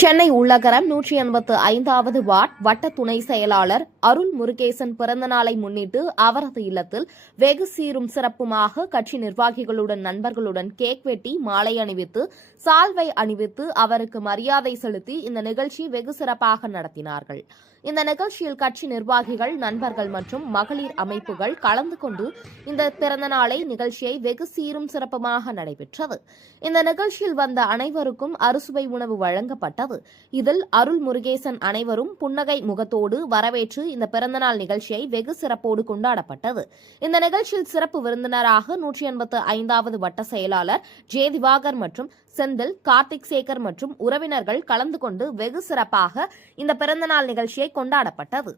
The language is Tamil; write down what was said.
சென்னை உள்ளகரம் 185வது வார்டு வட்ட துணை செயலாளர் அருள் முருகேசன் பிறந்தநாளை முன்னிட்டு அவரது இல்லத்தில் வெகு சீரும் சிறப்புமாக கட்சி நிர்வாகிகளுடன் நண்பர்களுடன் கேக் வெட்டி மாலை அணிவித்து சால்வை அணிவித்து அவருக்கு மரியாதை செலுத்தி இந்த நிகழ்ச்சி வெகு சிறப்பாக நடத்தினார்கள். இந்த நிகழ்ச்சியில் கட்சி நிர்வாகிகள், நண்பர்கள் மற்றும் மகளிர் அமைப்புகள் கலந்து கொண்டு இந்த பிறந்தநாளை நிகழ்ச்சியை வெகு சீரும் சிறப்புமாக நடைபெற்றது. இந்த நிகழ்ச்சியில் வந்த அனைவருக்கும் அறுசுவை உணவு வழங்கப்பட்டது. இதில் அருள் முருகேசன் அனைவரும் புன்னகை முகத்தோடு வரவேற்று இந்த பிறந்தநாள் நிகழ்ச்சியை வெகு சிறப்போடு கொண்டாடப்பட்டது. இந்த நிகழ்ச்சியில் சிறப்பு விருந்தினராக 185வது வட்ட செயலாளர் ஜே திவாகர் மற்றும் செந்தில், கார்த்திக் சேகர் மற்றும் உறவினர்கள் கலந்து கொண்டு வெகு சிறப்பாக இந்த பிறந்தநாள் நிகழ்ச்சியை கொண்டாடப்பட்டது.